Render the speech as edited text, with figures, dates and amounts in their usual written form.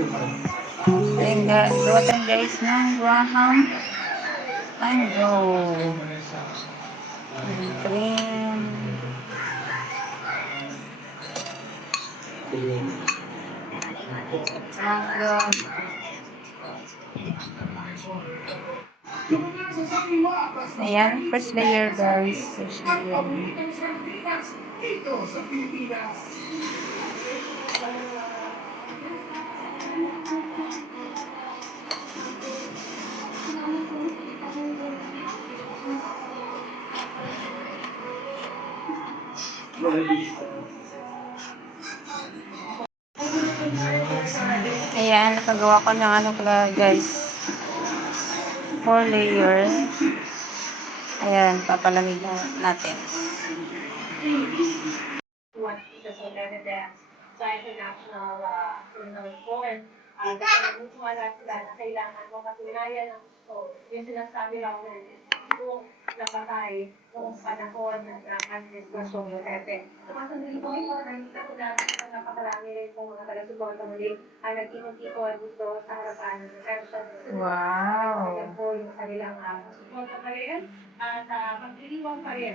Then, gawa tayo guys ng Graham mango. Cream. Mango. Ayan, first layer guys. First layer. Ayan, nakagawa ko ng ano pala guys. 4 layers. Ayan, papalamig natin. What the sa international criminal court, wala sila na kailangan mo katunayan ng gusto. Yung sinasabi lang kung napatay noong panahon ng administrasyon Duterte. Sumasunod po ito, nakita ko na napakarami rin po mga taga-suporta muli ang nag-ikot-ikot dito sa harapan ng detention. Wow! Yan po yung kanilang suporta pa rin at pagdiriwang pa rin.